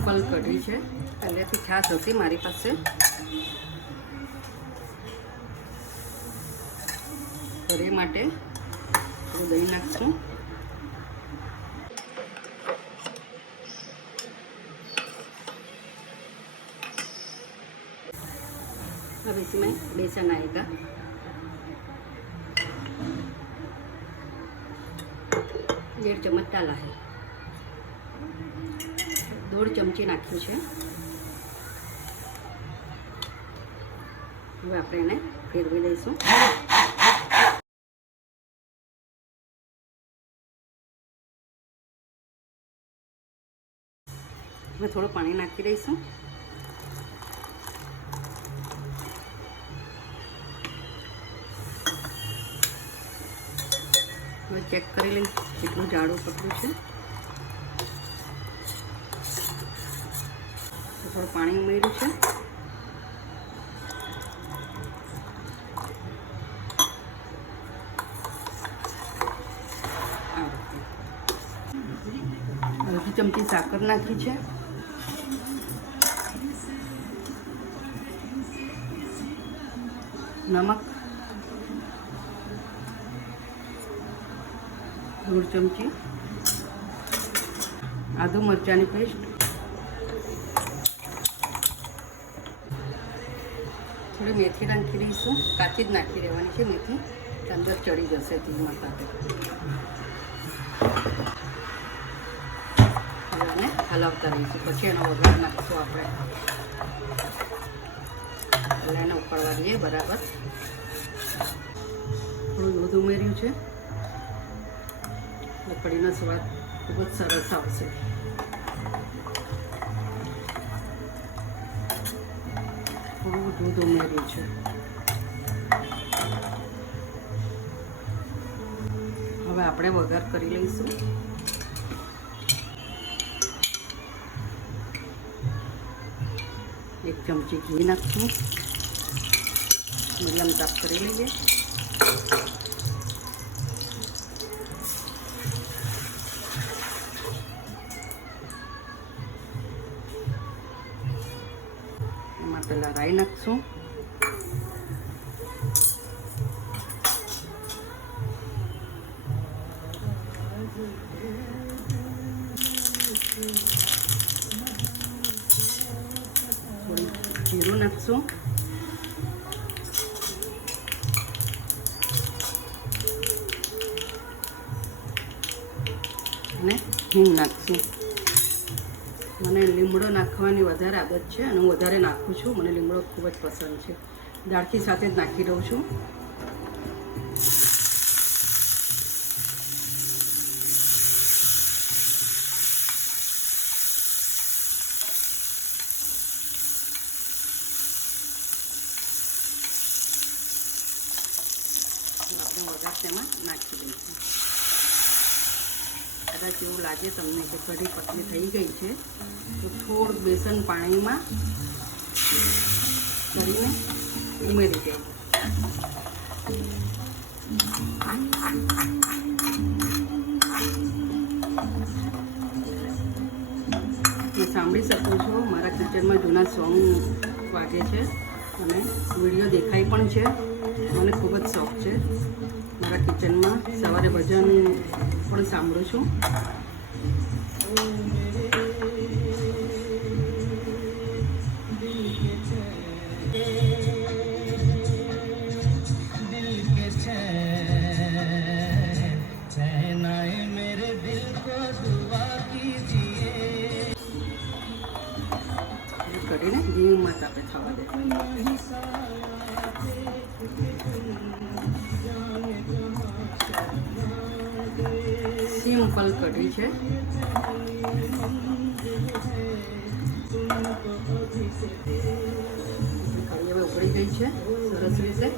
Simple કઢી છે. પહેલેથી છાશ હતી મારી પાસે. કઢી માટે થોડું દહીં નાખશું. अब इसमें बेसन आएगा. 1.5 चम्मच डाला है. 1.5 चमची નાખ્યું છે. હવે આપણે એને ફેરવી દઈશું. હવે થોડું પાણી નાખી દઈશું. હવે ચેક કરી લઈએ કેટલું જાડું પતલું છે. થોડું પાણી ઉમેર્યું છે. અડધી ચમચી સાકર નાખી છે. નમક 1.5 ચમચી. આદુ મરચાંની પેસ્ટ. થોડી મેથી નાખી દઈશું. કાચી જ નાખી દેવાની છે મેથી, અંદર ચડી જશે તેલમાં સાથે. હવે હલાવતા રહીશું. પછી એનો વઘાર નાખીશું આપણે. એટલે એને ઉકળવા દઈએ બરાબર. થોડું દૂધ ઉમેર્યું છે. કઢીનો સ્વાદ ખૂબ જ સરસ આવશે. થોડું દૂધ ઉમેર્યું છે. હવે આપણે વઘાર કરી લઈશું. એક ચમચી ઘી નાખશું. મીડિયમ તાપ કરી લઈએ. એમાં પહેલાં રાઈ નાખશું. થોડી જીરું નાખશું. અને હિંગ નાખશું. મને લીમડો નાખવાની વધારે આદત છે અને હું વધારે નાખું છું. મને લીમડો ખૂબ જ પસંદ છે. દાળથી સાથે જ નાખી દઉં છું. આપણે વઘાર તેમાં નાખી દઈશું. કદાચ એવું લાગે તમને કે કઢી પતલી થઈ ગઈ છે તો થોડું બેસન પાણીમાં કરીને ઉમેરી દઈએ. તમે સાંભળી શકો છો મારા કિચનમાં જૂના સોંગ વાગે છે અને વિડીયો દેખાય પણ છે. મને ખૂબ જ શોખ છે. મારા કિચનમાં સવારે ભજન પણ સાંભળું છું. કઢીને ધીમા તાપે થવા દે. સિમ્પલ કઢી છે. કઢી હવે ઉકળી ગઈ છે સરસ રીતે.